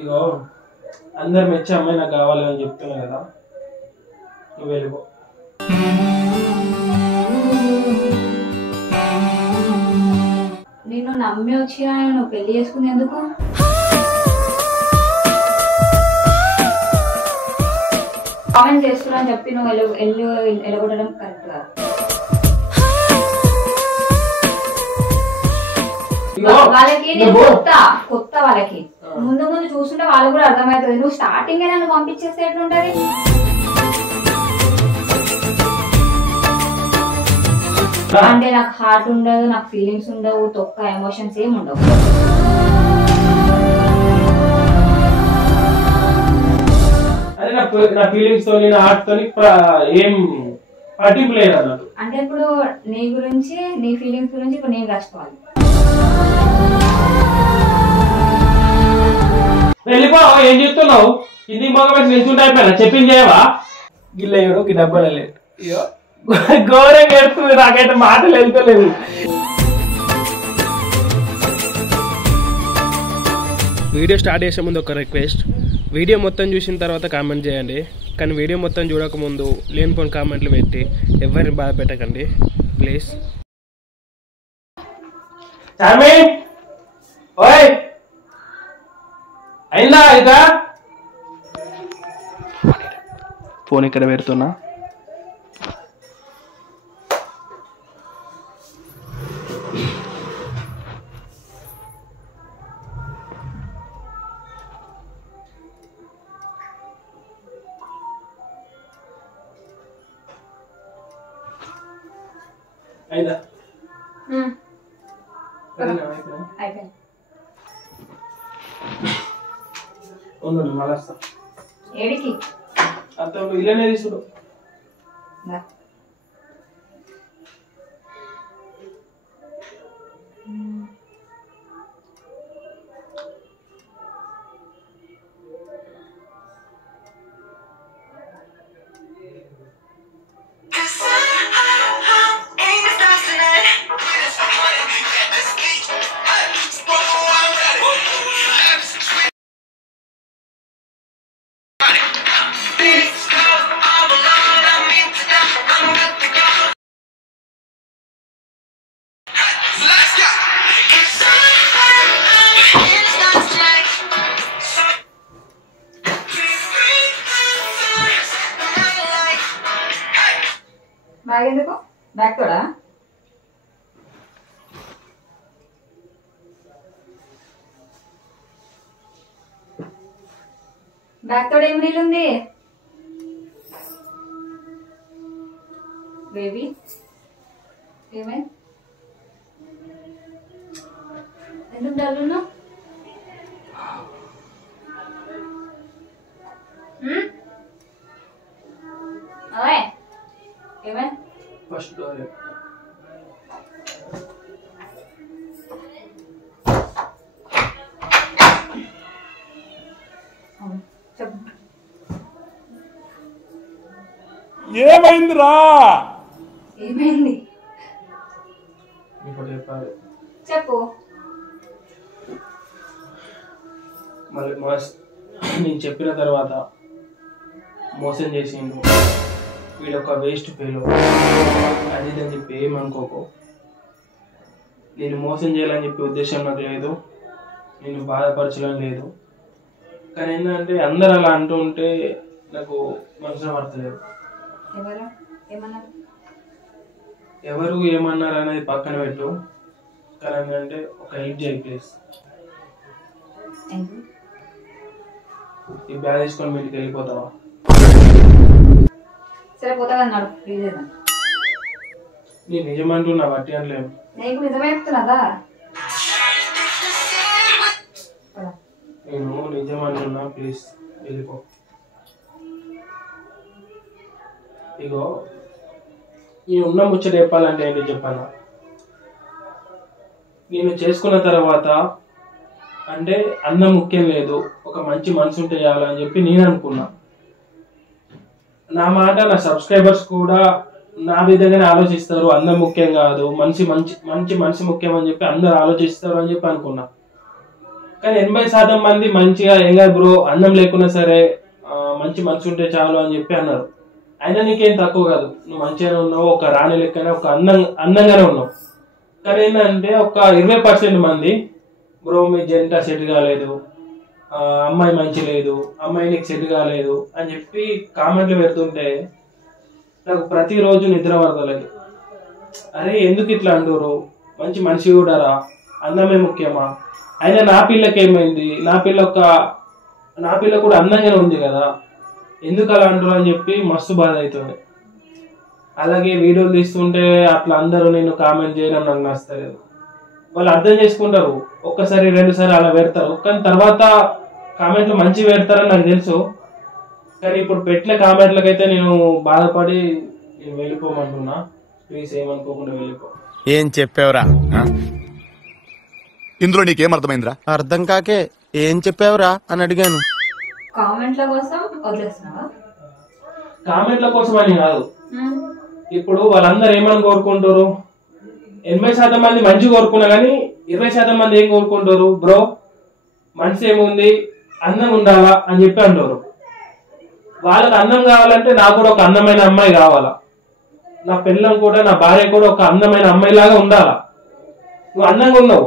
ఇగో అందరు మెచ్చి అమ్మాయి నాకు కావాలి అని చెప్తున్నా కదా, నువ్వు వెళ్ళిపో. నిన్ను నమ్మి వచ్చినా నువ్వు పెళ్లి చేసుకునేందుకు? కామెంట్ చేస్తున్నా అని చెప్పి నువ్వు వెళ్ళగొట్టడం కరెక్ట్ కాదు. వాళ్ళకి నేను కొత్త వాళ్ళకి ముందు ముందు చూస్తుంటే వాళ్ళకి కూడా అర్థమవుతుంది. నువ్వు స్టార్టింగ్ నన్ను పంపించేస్తే ఎట్లుంటది? అంటే నాకు హార్ట్ ఉండదు, నాకు ఫీలింగ్స్ ఉండవు, తొక్క ఎమోషన్స్ ఏమి ఉండవు. అదే నా ఫీలింగ్స్ తోని నా హార్ట్ తోని ఏం పట్టింపు లేదు అన్నట్టు. అంటే ఇప్పుడు నీ గురించి నీ ఫీలింగ్స్ గురించి ఇప్పుడు నేను రాసుకోవాలి. వెళ్ళిపో. ఏం చెప్తున్నావు? ఇది మగ నిల్చుంటే అయిపోయినా చెప్పింది చేయవా? గిల్లేడు ఈ డబ్బులు లేదు, ఘోరంగా ఎడుతుంది. నాకైతే మాటలు వెళ్తలేదు. వీడియో స్టార్ట్ చేసే ముందు ఒక రిక్వెస్ట్, వీడియో మొత్తం చూసిన తర్వాత కామెంట్ చేయండి, కానీ వీడియో మొత్తం చూడకముందు లేనిపోని కామెంట్లు పెట్టి ఎవరిని బాధ పెట్టకండి ప్లీజ్. ఓయ్ అయిందా? ఇక ఫోన్ ఇక్కడ పెడుతున్నా. అయిందా? అయిపోయింది. ఉండు మళ్ళా వస్తా. ఏడికి? అతను ఇల్లనే తీసుడు. బ్యాగ్ ఎందుకు? బ్యాగ్ తోడా? బ్యాగ్ తోడ ఏం నీళ్ళుంది బేబీ? ఏమై ఎందుకు డల్లున్నావు? అవే ఏమై ఫస్ట్ డోర్ చెప్పు. ఏమైందిరా? ఏమైంది ఇప్పుడు చెప్పాలి. చెప్పు. మళ్ళీ నేను చెప్పిన తర్వాత మోసం చేసిండు వీడొక వేస్ట్ ఫెయిల్ అది అని చెప్పి ఏమనుకోకు. నేను మోసం చేయాలని చెప్పి ఉద్దేశం నాకు లేదు, నేను బాధపరచాలని లేదు. కానీ ఏంటంటే అందరు అలా అంటూ ఉంటే నాకు మనసులో పడతలేదు. ఎవరు ఏమన్నారు అనేది పక్కన పెట్టు, కానీ ఏంటంటే ఒక హెల్ప్ చేయి ప్లీజ్. ఈ బ్యాగ్ తీసుకొని మీ ఇంటికి వెళ్ళిపోతావా? సరే పోతా అన్నాడు. ప్లీజ్ నేను నిజమంటున్నా, బట్టి అనలేము. నీకు నిజమే చెప్తున్నదా? నేను నిజమంటున్నా, ప్లీజ్ వెళ్ళిపో. ఇగో నేను ఉన్న ముచ్చట చెప్పాలంటే ఏంటి చెప్పాలా? నేను చేసుకున్న తర్వాత అంటే అన్నం ముఖ్యం లేదు, ఒక మంచి మనసు ఉంటే చేయాలని చెప్పి నేను అనుకున్నా. నా మాట నా సబ్స్క్రైబర్స్ కూడా నా విధంగానే ఆలోచిస్తారు. అన్నం ముఖ్యం కాదు, మంచి మంచి మంచి మనిషి ముఖ్యం అని చెప్పి అందరు ఆలోచిస్తారు అని చెప్పి అనుకున్నా. కానీ 80% మంది మంచిగా ఏం కాదు బ్రో, అన్నం లేకున్నా సరే మంచి మనసు ఉంటే చాలు అని చెప్పి అన్నారు. అయినా నీకేం తక్కువ కాదు, నువ్వు మంచిగానే ఉన్నావు, ఒక రాణి లెక్కనే, ఒక అందంగానే ఉన్నావు. కానీ ఏంటంటే ఒక 20% మంది బ్రో మీ జంట సెట్ కాలేదు, అమ్మాయి మంచి లేదు, అమ్మాయి నీకు సెట్ కాలేదు అని చెప్పి కామెంట్లు పెడుతుంటే నాకు ప్రతిరోజు నిద్ర పడతలేదు. అరే ఎందుకు ఇట్లా అంటారు, మంచి మనిషి కూడా రా, అందమే ముఖ్యమా? అయినా నా పిల్లకి ఏమైంది, నా పిల్ల కూడా అందంగానే ఉంది కదా, ఎందుకు అలా అంటారు అని చెప్పి మస్తు బాధ అవుతుంది. అలాగే వీడియోలు తీస్తుంటే అట్లా అందరూ నేను కామెంట్ చేయడం నాకు నచ్చలేదు. వాళ్ళు అర్థం చేసుకుంటారు, ఒక్కసారి 2 సార్లు అలా పెడతారు, కానీ తర్వాత కామెంట్లు మంచి పెడతారని నాకు తెలుసు. కానీ ఇప్పుడు పెట్టిన కామెంట్లకైతే నేను బాధపడి నేను వెళ్ళిపోమంటున్నా. ప్లీజ్ ఏమనుకోకుండా వెళ్ళిపో. ఏం చెప్పావురా? ఇందులో నీకేం అర్థమైందిరా? అర్థం కాకే ఏం చెప్పావురా అని అడిగాను. కామెంట్ల కోసం వదిలేస్తున్నావా? కామెంట్ల కోసం అని కాదు, ఇప్పుడు వాళ్ళందరూ ఏమని కోరుకుంటారు, 80% మంది మంచి కోరుకున్నా కానీ 20% మంది ఏం కోరుకుంటారు, బ్రో మనసు ఏముంది, అందం ఉండాలా అని చెప్పి అంటారు. వాళ్ళకి అందం కావాలంటే నాకు కూడా ఒక అందమైన అమ్మాయి కావాలా, నా పిల్లం కూడా, నా భార్య కూడా ఒక అందమైన అమ్మాయి లాగా ఉండాలా. నువ్వు అందంగా ఉన్నావు,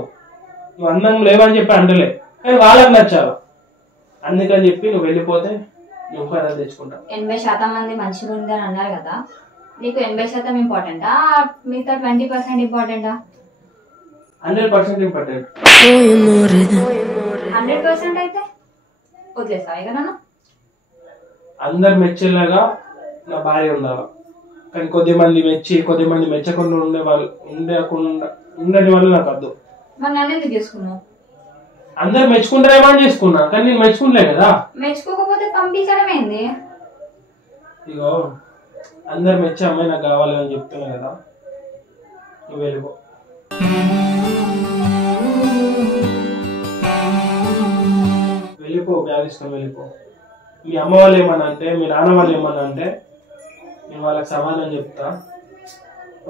నువ్వు అందం లేవని చెప్పి అంటలే, కానీ వాళ్ళకి నచ్చాలా. అందుకని చెప్పి నువ్వు వెళ్ళిపోతే నువ్వు కదా తెచ్చుకుంటా. 80% మంది మంచిగా ఉంది అని అన్నారు కదా, నీకు 80% ఇంపార్టెంటా, మిగతా 20% ఇంపార్టెంటా? 100% ఇంపార్టెంట్. 100% అయితే వదిలేస్తావా ఇక నన్ను? అందరు మెచ్చేలాగా నా భార్య ఉండాలి, కానీ కొద్దిమంది మెచ్చి కొద్దిమంది మెచ్చకుండా ఉండని వాళ్ళు నాకు వద్దు. మరి నన్ను ఎందుకు చేసుకున్నావు? అందరు మెచ్చుకుంటారేమో అని చేసుకున్నా, కానీ నేను మెచ్చుకుంటలే కదా. మెచ్చుకోకపోతే పంపించడం ఏంది? ఇగో అందరు మెచ్చే అమ్మాయి నాకు కావాలి అని చెప్తున్నా కదా, నువ్వు వెళ్ళిపో. వెళ్ళిపో, బ్యాగ్ తీసుకొని వెళ్ళిపో. మీ అమ్మ వాళ్ళు ఏమన్నా అంటే, మీ నాన్న వాళ్ళు ఏమన్నా అంటే నేను వాళ్ళకి సమాధానం చెప్తా.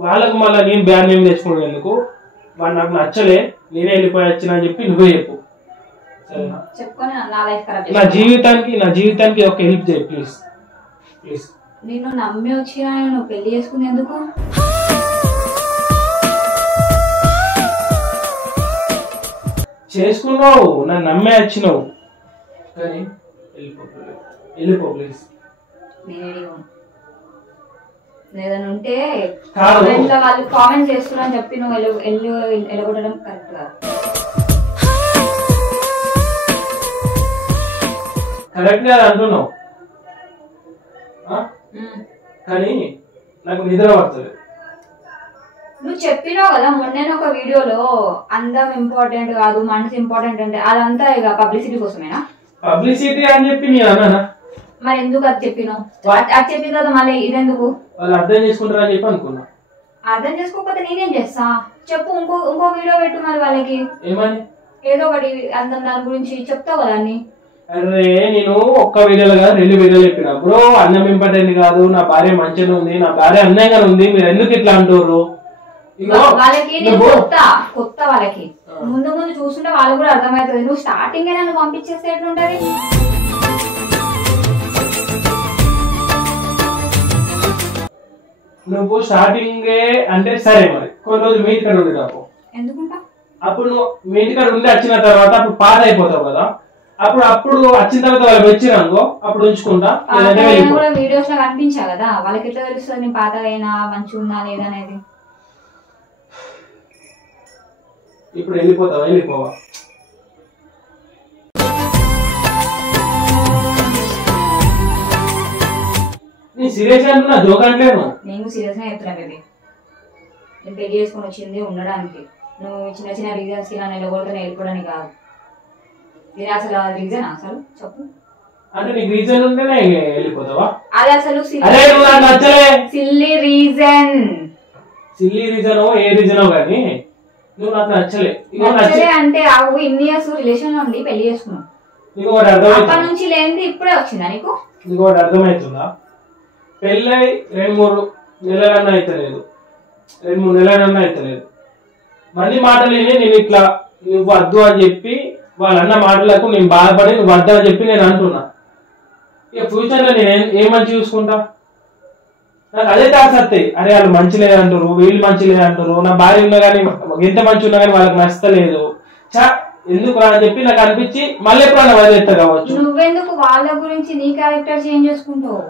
వాళ్ళకు మళ్ళీ నేను బ్యాగ్ నేమ్ తెచ్చుకోవడం ఎందుకు, వాళ్ళు నాకు నచ్చలే, నేనే వెళ్ళిపోయి వచ్చినా అని చెప్పి నువ్వే చెప్పు, సరేనా? చెప్పుకొని నా లైఫ్ ఖరాబ్ నా జీవితానికి ఒక హెల్ప్ చేయి ప్లీజ్. ప్లీజ్ నిన్ను నమ్మి వచ్చినా నువ్వు పెళ్లి చేసుకుంది ఎందుకు? చేసుకున్నావు, నన్ను నమ్మే వచ్చినావు, కానీ వెళ్ళిపో ప్లీజ్. నేను ఏదైనా ఉంటే కాదు. వాళ్ళు కామెంట్ చేస్తున్నా అని చెప్పి నువ్వు వెళ్ళగొట్టడం కరెక్ట్ కాదు. కరెక్ట్ గా అంటున్నావు, కానీ నాకు నిద్ర పడుతుంది. నువ్వు చెప్పినావు కదా మొన్న ఒక వీడియోలో, అందం ఇంపార్టెంట్ కాదు మనసు ఇంపార్టెంట్ అంటే, అదంతా ఇక పబ్లిసిటీ కోసమేనా? పబ్లిసిటీ అని చెప్పి నేను అన్నానా? మరి ఎందుకు అది చెప్పినావు? అది చెప్పిన కదా మళ్ళీ ఇదెందుకు? వాళ్ళు అర్థం చేసుకుంటారు అని చెప్పి అనుకున్నా. అర్థం చేసుకోకపోతే నేనేం చేస్తా చెప్పు, ఇంకో వీడియో పెట్టు మరి వాళ్ళకి. ఏమని? ఏదో ఒకటి అందం దాని గురించి చెప్తావు కదా అన్ని. అరే నేను ఒక్క వీడియోలో కాదు 2 వీడియోలు చెప్పినా, బ్రో అన్నం ఇంపార్టెంట్ కాదు, నా భార్య మంచిగా ఉంది, నా భార్య అందంగా ఉంది, మీరు ఎందుకు ఇట్లా అంటారు? వాళ్ళకి నేను కొత్త వాళ్ళకి ముందు చూస్తుంటే వాళ్ళు కూడా అర్థమవుతుంది. నువ్వు స్టార్టింగ్ నన్ను పంపించేస్తే ఎట్లుంటది? నువ్వు స్టార్టింగ్ అంటే సరే, మరి కొన్ని రోజులు మీ ఇంటికాడ ఉండి కాపు. ఎందుకుంటా? అప్పుడు నువ్వు మీ ఇంటికాడ ఉండి వచ్చిన తర్వాత అప్పుడు పాత అయిపోతావు కదా, అప్పుడు వచ్చిన తర్వాత వాళ్ళు వచ్చినానుకో అప్పుడు ఉంచుకుంటా. వీడియోస్ లో కనిపించా కదా, వాళ్ళకి ఎట్లా తెలుస్తుంది నేను పాత అయినా మంచిగా ఉందా లేదా అనేది? ఇప్పుడు వెళ్ళిపోతావా? వెళ్ళిపోవా? నేను సీరియస్ గా అంటున్నా, జోక్ అంటలేను. నేను సీరియస్ గా చెప్తున్నా బేబీ, నేను పెళ్లి చేసుకుని వచ్చింది ఉండడానికి. నువ్వు చిన్న చిన్న రీజన్స్ కి నన్ను వెళ్ళకూడదు వెళ్ళిపోవడానికి కాదు. ఇది అసలు రీజన్ అసలు చెప్పు. అంటే నీకు రీజన్ ఉంటేనే వెళ్ళిపోతావా? అది అసలు సిల్లీ రీజన్. సిల్లీ రీజన్ ఏ రీజనో కానీ నువ్వు నాకు నచ్చలే అంటే ఇన్ని ఇయర్స్ రిలేషన్ లో ఉండి పెళ్లి చేసుకున్నావు, అప్పటి నుంచి లేనిది ఇప్పుడే వచ్చిందా నీకు? నీకు ఒకటి అర్థమవుతుందా? పెళ్ళై 2-3 నెలలన్నా అయితలేదు, 2-3 నెలలన్నా అయితలేదు. మంది మాటలేని నేను ఇట్లా నువ్వు వద్దు అని చెప్పి వాళ్ళన్న మాటలకు నేను బాధపడి నువ్వు వద్దని చెప్పి నేను అంటున్నా. ఇక ఫ్యూచర్లో నేను ఏం మంచి చూసుకుంటా? నాకు అదే థాట్స్ వస్తాయి. అరే వాళ్ళు మంచి లేదంటారు, వీళ్ళు మంచి లేదంటారు, నా భార్య ఉన్నా కానీ ఎంత మంచి ఉన్నా కానీ వాళ్ళకి నచ్చలేదు, చా ఎందుకు అని చెప్పి నాకు అనిపించి మళ్ళీ ఎప్పుడన్నా వదిలేస్తా కావచ్చు. నువ్వెందుకు వాళ్ళ గురించి నీ క్యారెక్టర్ చేంజ్ చేసుకుంటావు?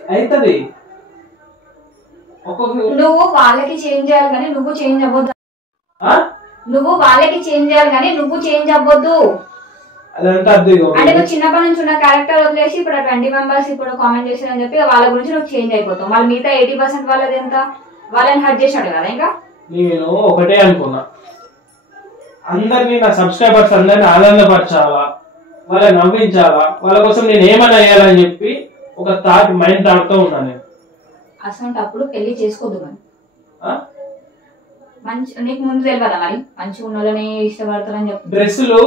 అవుతుంది. నువ్వు వాళ్ళకి చేంజ్ చేయాలి కానీ నువ్వు చేంజ్ అవ్వద్దు. నువ్వు వాళ్ళకి చేంజ్ చేయాలి కానీ నువ్వు చేంజ్ అవ్వద్దు. అదంతా అంటే నువ్వు చిన్నప్పటి నుంచి ఉన్న క్యారెక్టర్ వదిలేసి ఇప్పుడు 20 మెంబర్స్ ఇప్పుడు కామెంట్ చేశారని చెప్పి వాళ్ళ గురించి నువ్వు చేంజ్ అయిపోతావు. మళ్ళీ మిగతా 80% వాళ్ళది ఎంత? వాళ్ళని హర్ట్ చేశాడు కదా. ఇంకా నేను ఒకటే అనుకున్నా, అందరినీ నా సబ్స్క్రైబర్స్ అందరినీ ఆనందపరచాలా, వాళ్ళని నవ్వించాలా, వాళ్ళ కోసం నేను ఏమైనా వేయాలని చెప్పి ఒక థాట్ మైండ్ థాట్తో ఉన్నా నేను. అసలు అప్పుడు పెళ్లి చేసుకోవద్దు మరి. మంచి నీకు ముందు తెలియదా మరి మంచిగా ఉన్న వాళ్ళని ఇష్టపడతారని చెప్పి? డ్రెస్సులు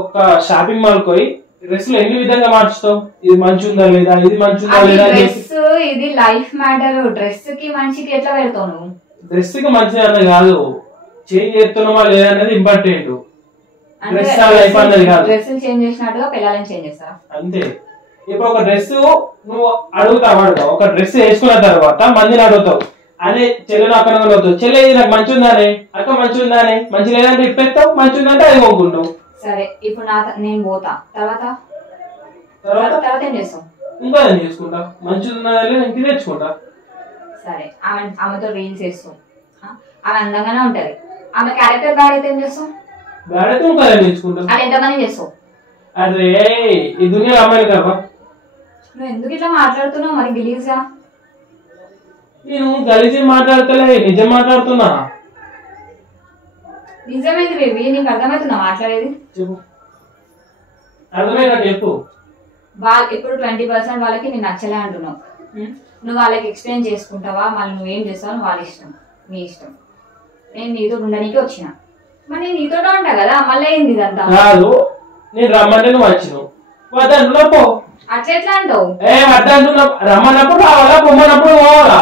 ఒక షాపింగ్ మాల్ పోయి డ్రెస్సులు ఎన్ని విధంగా మార్చుతావు? ఇది మంచి ఉందా లేదా, ఇది మంచి ఉందా లేదా? డ్రెస్ ఇది లైఫ్ మ్యాటర్. డ్రెస్ కి మంచికి ఎట్లా పెడతావు నువ్వు? డ్రెస్ కి మంచిది అన్నది కాదు, చేంజ్ చేస్తున్నావా లేదా అనేది ఇంపార్టెంట్. డ్రెస్ లైఫ్ అన్నది కాదు. డ్రెస్ చేంజ్ చేసినట్టుగా పిల్లలని చేంజ్ చేస్తారా? అంతే. ఇప్పుడు ఒక డ్రెస్ నువ్వు అడుగుతావు, ఒక డ్రెస్ వేసుకున్న తర్వాత మందిని అడుగుతావు, అదే చెల్లెను అక్కడ అవుతావు, చెల్లె ఇది నాకు మంచి ఉందానే, అక్క మంచి ఉందానే, మంచి లేదంటే ఇప్పేస్తావు, మంచి ఉందంటే అది కొనుక్కుంటావు. సరే ఇప్పుడు నేను పోతా, తర్వాత ఏం చేస్తావు? ఇంకో ఏం చేసుకుంటా, మంచి ఉన్నదాన్ని నేను తెచ్చుకుంటా. సరే ఆమెతో రీల్స్ వేస్తావు, ఆమె అందంగానే ఉంటది, ఆమె క్యారెక్టర్ బ్యాడ్ అయితే ఏం చేస్తావు? బ్యాడ్ అయితే ఇంకో ఏం తెచ్చుకుంటా. అది ఎంతమంది చేస్తావు? అరే ఈ దునియా అమ్మాయి కదా. నువ్వు ఎందుకు ఇట్లా మాట్లాడుతున్నావు మరి గలీజ్గా? నేను గలీజీ మాట్లాడతలే, నిజం మాట్లాడుతున్నా. నిజమేంది బేబీ, నీకు అర్థమవుతుందా మాట్లాడేది? చెప్పు, అర్థమైనట్టు చెప్పు. ఇప్పుడు 20% వాళ్ళకి నేను నచ్చలే అంటున్నావు. నువ్వు వాళ్ళకి ఎక్స్ప్లెయిన్ చేసుకుంటావా? మళ్ళీ నువ్వేం చేస్తావు అని వాళ్ళ ఇష్టం, నీ ఇష్టం. నేను నీతో ఉండడానికి వచ్చిన, మరి నేను నీతో ఉంటా కదా, మళ్ళీ ఏంది ఇదంతా? కాదు, నేను రమ్మంటే నువ్వు వచ్చినావు, వద్దంటున్నా పో. అట్లా ఎట్లా అంటావు? వద్దంటున్నా, రమ్మన్నప్పుడు రావాలా, పొమ్మన్నప్పుడు పోవాలా?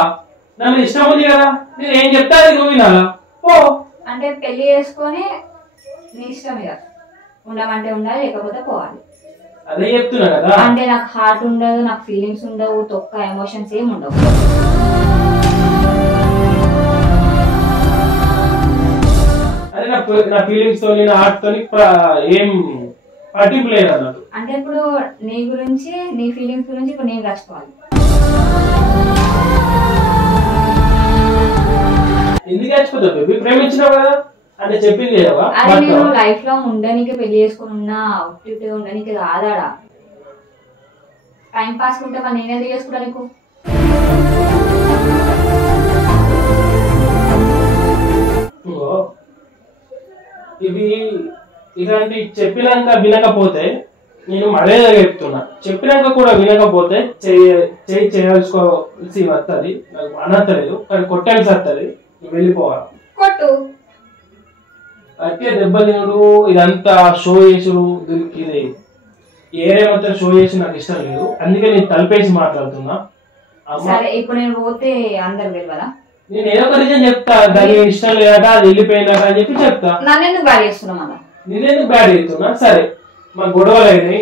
నన్ను ఇష్టం ఉంది కదా, నేను ఏం చెప్తా అది నువ్వు వినాలా, పో. అంటే పెళ్లి చేసుకొని నీ ఇష్టం ఇక, ఉండమంటే ఉండాలి, లేకపోతే పోవాలి. అదే చెప్తున్నా కదా. అంటే నాకు హార్ట్ ఉండదు, నాకు ఫీలింగ్స్ ఉండవు, తొక్క ఎమోషన్స్ ఏమి ఉండవు. అదే నా ఫీలింగ్స్ తోని నా హార్ట్ తోని ఏం పట్టింపు లేదు అన్నట్టు. అంటే ఇప్పుడు నీ గురించి, నీ ఫీలింగ్స్ గురించి ఇప్పుడు నేను రచుకోవాలి. ఎందుకు చచ్చిపోతావు బేబీ? ప్రేమించినావు కదా అంటే చెప్పింది లేవా? అదే నేను లైఫ్ లో ఉండడానికి పెళ్లి చేసుకుని ఉన్నా, ఒట్టి ఉండడానికి కాదాడా? టైం పాస్ ఉంటే మరి నేనేది చేసుకుంటా నీకు? ఇవి ఇలాంటి చెప్పినాక వినకపోతే నేను మర్యాదగా చెప్తున్నా, చెప్పినాక కూడా వినకపోతే చేయాల్సుకోవాల్సి వస్తుంది. నాకు అనత్తలేదు కానీ కొట్టాల్సి వస్తుంది, వెళ్ళిపోవాలి. కొట్టు. అట్టే దెబ్బ తినడు, ఇదంతా షో చేసుడు, ఇది ఏరే మొత్తం షో చేసి నాకు ఇష్టం లేదు. అందుకే నేను తలపేసి మాట్లాడుతున్నా. సరే ఇప్పుడు నేను పోతే అందరు తెలియదా? నేను ఏదో ఒక రీజన్ చెప్తా, దాని ఇష్టం లేదట, అది వెళ్ళిపోయినట అని చెప్పి చెప్తా. నన్ను ఎందుకు బ్యాడ్ చేస్తున్నాం అన్న? నేనెందుకు బ్యాడ్ అవుతున్నా? సరే మా గొడవలు అయినాయి,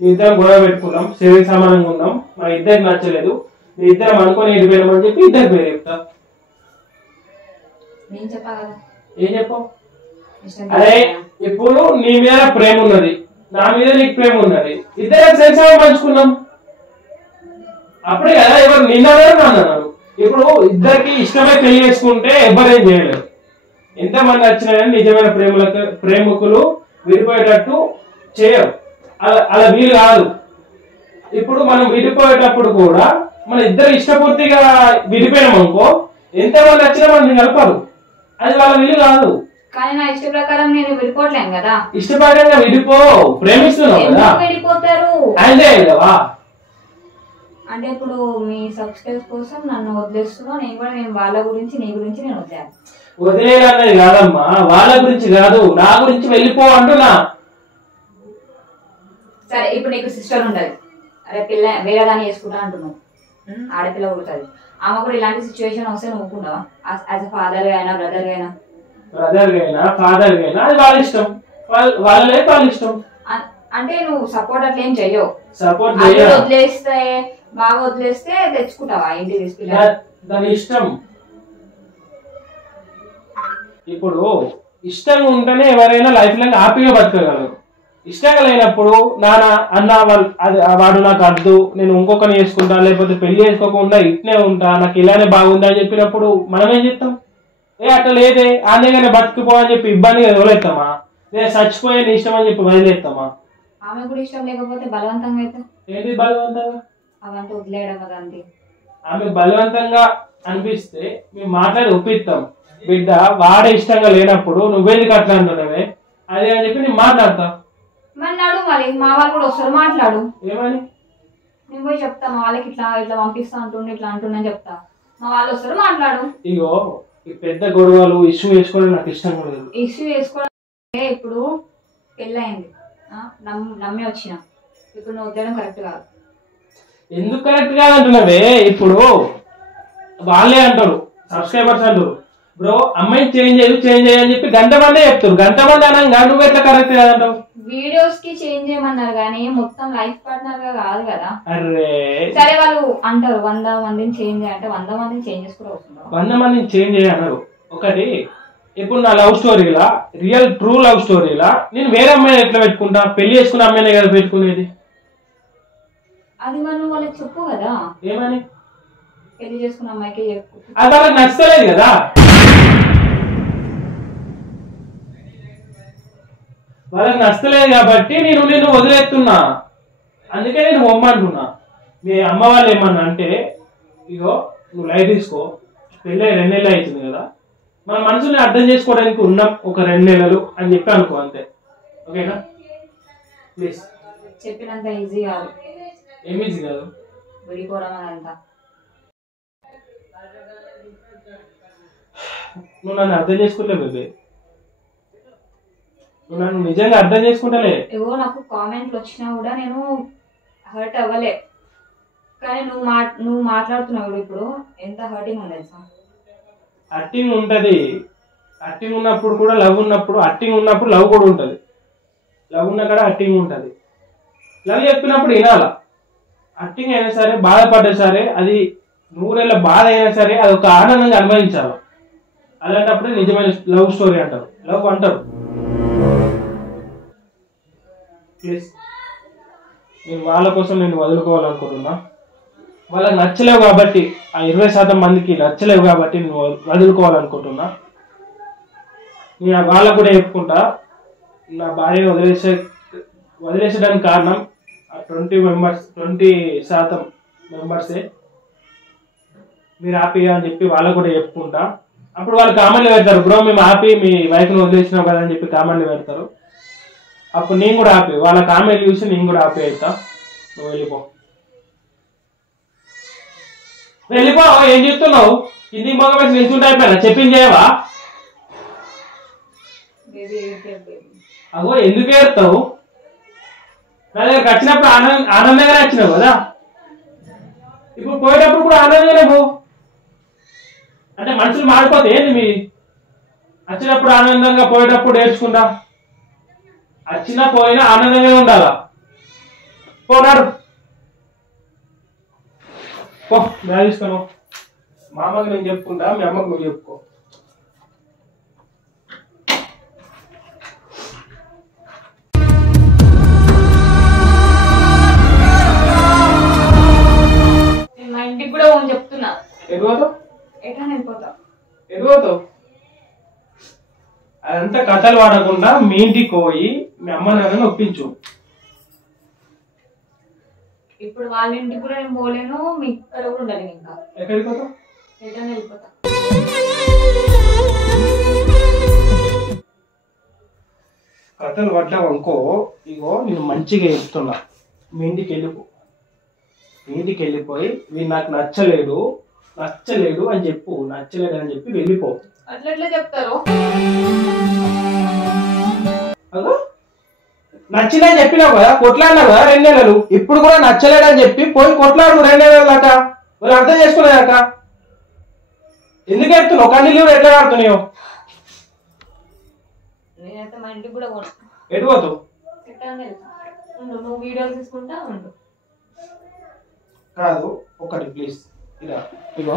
మీ ఇద్దరం గొడవ పెట్టుకున్నాం, శరీర సమానంగా ఉన్నాం, మా ఇద్దరికి నచ్చలేదు, మీ ఇద్దరం అనుకొని వెళ్ళిపోయినామని చెప్పి ఇద్దరు పేరు చెప్తా. నేను చెప్పా కదా. ఏం చెప్పావు? అరే ఇప్పుడు నీ మీద ప్రేమ ఉన్నది, నా మీద నీకు ప్రేమ ఉన్నది, ఇద్దరం సెన్సారం పంచుకున్నాం, అప్పుడే కదా ఎవరు నిన్నవారు అన్నారు. ఇప్పుడు ఇద్దరికి ఇష్టమై పెళ్లి చేసుకుంటే ఎవరేం చేయలేరు. ఎంతమంది వచ్చినా కానీ నిజమైన ప్రేమికులు విడిపోయేటట్టు చేయరు, అలా వీలు కాదు. ఇప్పుడు మనం విడిపోయేటప్పుడు కూడా మన ఇద్దరు ఇష్టపూర్తిగా విడిపోయినాం అనుకో, ఎంతమంది వచ్చినా మనం కలపరు, అది వాళ్ళ వీలు కాదు. కానీ నా ఇష్ట ప్రకారం నేను విడిపోవట్లేను కదా. ఇష్టపరంగా విడిపో, ప్రేమిస్తున్నావు కదా, విడిపోతారు అంతే కదా. అంటే ఇప్పుడు మీ సబ్స్క్రైబ్ కోసం నన్ను వదిలేస్తున్నావు, నేను వాళ్ళ గురించి నీ గురించి నేను వదిలేను. వదిలేదన్నది కాదమ్మా, వాళ్ళ గురించి కాదు, నా గురించి వెళ్ళిపో అంటున్నా. సరే ఇప్పుడు నీకు సిస్టర్ ఉంటది, అరే పిల్ల వేరే దాన్ని చేసుకుంటా అంటున్నావు, ఆడపిల్ల పుడుతుంది, ఆమె కూడా ఇలాంటి సిచ్యువేషన్ వస్తే నువ్వుకుంటావా? యాజ్ అ ఫాదర్ అయినా బ్రదర్ అయినా ఫాదర్ అయినా అది వాళ్ళ ఇష్టం, వాళ్ళే వాళ్ళ ఇష్టం. అంటే నువ్వు సపోర్ట్ అట్లా ఏం చెయ్యవు. సపోర్ట్ వదిలేస్తే బాగా వదిలేస్తే తెచ్చుకుంటావా ఇంటికి తీసుకెళ్ళి? దాని ఇష్టం. ఇప్పుడు ఇష్టంగా ఉంటేనే ఎవరైనా లైఫ్ లో హ్యాపీగా బతకగలరు. ఇష్టంగా లేనప్పుడు నాన్న అన్న వాడు నాకు అద్దు, నేను ఇంకొకరిని చేసుకుంటా, లేకపోతే పెళ్లి చేసుకోకుండా ఇట్నే ఉంటా, నాకు ఇలానే బాగుందా అని చెప్పినప్పుడు మనం ఏం చేస్తాం? అట్లా లేదే ఆనేగానే బతుకుపో అని చెప్పి ఇబ్బందిగా వదిలేస్తామా? లేదా చచ్చిపోయే నీ ఇష్టం అని చెప్పి వదిలేస్తామా? ఆమె కూడా ఇష్టం లేకపోతే బలవంతంగా అయితే ఏంటి బలవంతంగా? అవంతా వదిలేయడం కదా అంతే. ఆమె బలవంతంగా అనిపిస్తే మేము మాట్లాడి ఒప్పిస్తాం. బిడ్డ వాడే ఇష్టంగా లేనప్పుడు నువ్వెందుకు అట్లా అంటున్నావే అదే అని చెప్పి నేను మాట్లాడతా. మన్నాడు మరి మా వాళ్ళు కూడా వస్తారు, మాట్లాడు. ఏమని? నేను పోయి చెప్తా మా వాళ్ళకి ఇట్లా ఇట్లా పంపిస్తా అంటుండే ఇట్లా అంటుండని చెప్తా. మా వాళ్ళు వస్తారు, మాట్లాడు. ఇగో ఈ పెద్ద గొడవలు ఇష్యూ వేసుకోవడం నాకు ఇష్టం లేదు. ఇష్యూ వేసుకోవడం ఇప్పుడు పెళ్ళయింది, నమ్మి వచ్చిన, ఇప్పుడు నువ్వు వద్దడం కరెక్ట్ కాదు. ఎందుకు కరెక్ట్ కాదంటున్నావే? ఇప్పుడు వాళ్ళే అంటారు, సబ్స్క్రైబర్స్ అంటారు, బ్రో అమ్మాయిని చేంజ్ అని చెప్పి గంట మందే చెప్తారు. గంట మంది అనగా నువ్వు ఎట్లా కరెక్ట్ కాదంటావు? వీడియోస్ కి చేంజ్ చేయమన్నారు కానీ మొత్తం లైఫ్ పార్ట్నర్ గా కాదు కదా. అరే సరే వాళ్ళు అంటారు 100 మందిని చేంజ్ చేయాలంటే 100 మందిని చేంజ్ చేసుకుని వస్తున్నారు. 100 మందిని చేంజ్ చేయన్నారు. ఒకటి ఇప్పుడు నా లవ్ స్టోరీలా రియల్ ట్రూ లవ్ స్టోరీలా నేను వేరే అమ్మాయిని ఎట్లా పెట్టుకుంటా? పెళ్లి చేసుకున్న అమ్మాయినే కదా పెట్టుకునేది. అది మనం వాళ్ళకి చెప్పు కదా. ఏమని? పెళ్లి చేసుకున్న అమ్మాయికి చెప్పు. అది వాళ్ళకి నచ్చలేదు కదా. వాళ్ళకి నచ్చలేదు కాబట్టి నేను నిన్ను వదిలేస్తున్నా. అందుకే నేను పొమ్మంటున్నా. మీ అమ్మ వాళ్ళు ఏమన్నా అంటే ఇగో నువ్వు లైట్ తీసుకో, పెళ్ళి 2 నెలలు అవుతుంది కదా, మన మనసుని అర్థం చేసుకోవడానికి ఉన్నాం ఒక 2 నెలలు అని చెప్పి అనుకో, అంతే. ఓకేనా? ప్లీజ్. చెప్పినంత ఈజీ కాదు. ఏం ఈజీ కాదు? విడిపోవడం అదంతా. నువ్వు నన్ను అర్థం చేసుకుంటా బేబీ, నువ్వు నన్ను నిజంగా అర్థం చేసుకుంటలే. ఏవో నాకు కామెంట్లు వచ్చినా కూడా నేను హర్ట్ అవ్వలే, కానీ నువ్వు మాట్లాడుతున్నావు ఇప్పుడు ఎంత హర్టింగ్ ఉంది తెలుసా. హర్టింగ్ ఉంటది. హర్టింగ్ ఉన్నప్పుడు కూడా లవ్ ఉన్నప్పుడు, హర్టింగ్ ఉన్నప్పుడు లవ్ కూడా ఉంటది. లవ్ ఉన్న కూడా హర్టింగ్ ఉంటది. లవ్ చెప్పినప్పుడు వినాల. హర్టింగ్ అయినా సరే, బాధపడ్డా సరే, అది 100 ఏళ్ళ బాధ అయినా సరే అది ఒక ఆనందంగా అనుభవించాలి. అలాంటప్పుడే నిజమైన లవ్ స్టోరీ అంటారు, లవ్ అంటారు. ప్లీజ్, నేను వాళ్ళ కోసం నేను వదులుకోవాలనుకుంటున్నా. వాళ్ళకి నచ్చలేవు కాబట్టి, ఆ 20% మందికి నచ్చలేవు కాబట్టి నేను వదులుకోవాలనుకుంటున్నా. నేను వాళ్ళకు కూడా చెప్పుకుంటా, నా భార్యను వదిలేసడానికి కారణం ఆ 20% మెంబర్సే. మీరు హ్యాపీగా అని చెప్పి వాళ్ళకు కూడా చెప్పుకుంటా. అప్పుడు వాళ్ళు కామెంట్లు పెడతారు, బ్రో మేము హ్యాపీ మీ వైఫ్ని వదిలేసినావు కదా అని చెప్పి కామెంట్లు పెడతారు. అప్పుడు నేను కూడా హ్యాపీ, వాళ్ళ కామెంట్లు చూసి నేను కూడా హ్యాపీ అవుతా. నువ్వు వెళ్ళిపో. ఏం చెప్తున్నావు? కిందికి మగ పెట్టి నిల్చుంటే అయిపోయినా చెప్పింది చేయవా? అగో ఎందుకు ఏడుతావు? నా దగ్గరకు వచ్చినప్పుడు ఆనందంగానే వచ్చినావు కదా, ఇప్పుడు పోయేటప్పుడు కూడా ఆనందంగానే పో. అంటే మనుషులు మారిపోతే ఏంది? మీ వచ్చినప్పుడు ఆనందంగా, పోయేటప్పుడు ఏడ్చుకుంటా. వచ్చినా పోయినా ఆనందంగానే ఉండాలా. పోనాడు పో, బ్యాగ్ తీసుకోను. మా అమ్మకి నేను చెప్పుకుంటా, మీ అమ్మకి నువ్వు చెప్పుకో. మా ఇంటికి కూడా చెప్తున్నా. ఎదుగుతావు? ఎట్లా వెళ్ళిపోతావు? ఎదుగుతావు? అదంతా కథలు వాడకుండా మీ ఇంటికి పోయి మీ అమ్మ నాన్నని ఒప్పించు. ఇప్పుడు వాళ్ళ ఇంటికి కూడా నేను పోలేను, మీ ఇక్కడ కూడా ఉండాలి. ఇంకా ఎక్కడికి పోతావు? ఎట్లా వెళ్ళిపోతా? కథలు పడ్డావు అనుకో, ఇగో నేను మంచిగా చెప్తున్నా, మీ ఇంటికి వెళ్ళిపో. మీ ఇంటికి వెళ్ళిపోయి వీడు నాకు నచ్చలేడు అని చెప్పు. నచ్చలేడు అని చెప్పి వెళ్ళిపో. అట్లా ఎట్లా చెప్తారు? అగో నచ్చిందని చెప్పినావు కదా, కొట్లాడినావు కదా 2 నెలలు. ఇప్పుడు కూడా నచ్చలేడని చెప్పి పోయి కొట్లాడు 2 నెలలు దాకా. వాళ్ళు అర్థం చేసుకునేదాక ఎందుకు ఎడుతున్నావు? కన్నీళ్ళు ఎట్లా ఆడుతున్నాయో? నేనైతే మా ఇంటికి కూడా పోను. ఎటు పోతావు? నువ్వు వీడియోస్ తీసుకుంటా ఉండు. కాదు ఒకటి ప్లీజ్ ఇలా ఇగో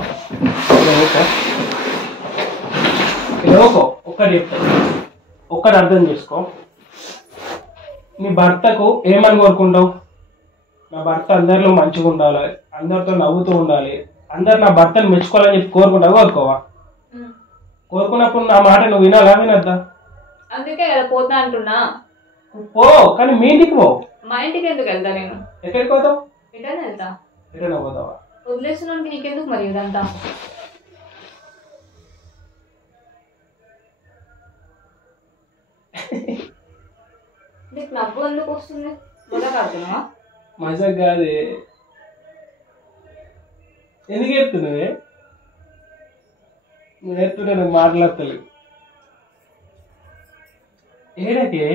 ఒక్కటి చెప్తాను, ఒక్కటి అర్థం చేసుకో. నీ భర్తకు ఏమని కోరుకుంటావు? నా భర్త అందరిలో మంచిగా ఉండాలి, అందరితో నవ్వుతూ ఉండాలి, అందరు నా భర్తను మెచ్చుకోవాలని చెప్పి కోరుకుంటావు. కోరుకోవా? కోరుకున్నప్పుడు నా మాట నువ్వు వినాలా వినద్దా? అందుకే కదా పోతా అంటున్నా. పో, కానీ మీ ఇంటికి పో. మా ఇంటికి ఎందుకు వెళ్తా నేను? ఎక్కడికి పోతావు? ఎటైనా వెళ్తా. ఎటైనా పోతావా? వదిలేస్తున్నానికి నీకెందుకు మరి ఇదంతా? నీకు నవ్వు ఎందుకు వస్తుంది? మొదలవుతున్నావా? మజా కాదే, ఎందుకు చెప్తున్నావే? నువ్వు చెప్తున్నా నువ్వు మాట్లాడతలేదు. ఏడకే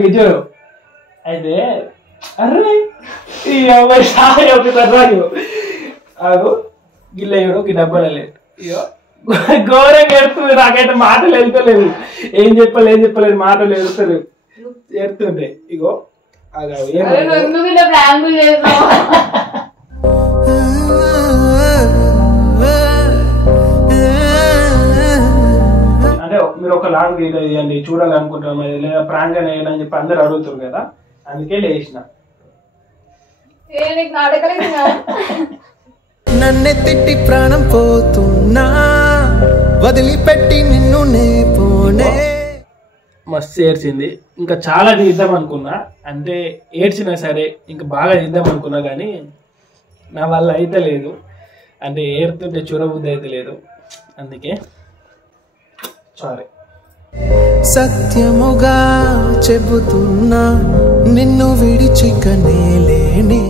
గిజ్జరు అయితే అర్రే ఈ అమ్మాయి సాయి అవుతారు రాజు ఆగు గిల్లయ్యడు ఈ డబ్బులు ఇగో ఘోరంగా ఎడుతుంది. నాకైతే మాటలు వెళ్తలేదు, ఏం చెప్పలేదు మాటలు వెళ్తలేవు, ఎడుతుండే. ఇగో అంటే మీరు ఒక లాంగ్ వీడియో ఇవ్వండి చూడాలనుకుంటున్నాం, లేదా ప్రాంక్ అని చెప్పి అందరు అడుగుతారు కదా, అందుకే లేచిన. నన్నే తిట్టి ప్రాణం పోతున్నా, వదిలిపెట్టి నిన్ను నే పోనే. మస్తు ఏడ్చింది. ఇంకా చాలా తీద్దాం అనుకున్నా, అంటే ఏడ్చినా సరే ఇంకా బాగా తీద్దాం అనుకున్నా, కానీ నా వల్ల అయితే లేదు. అంటే ఏడుతుంటే చూడబుద్ధి అయితే లేదు, అందుకే సారీ. సత్యముగా చెబుతున్నా, నిన్ను విడిచికనే లేనే.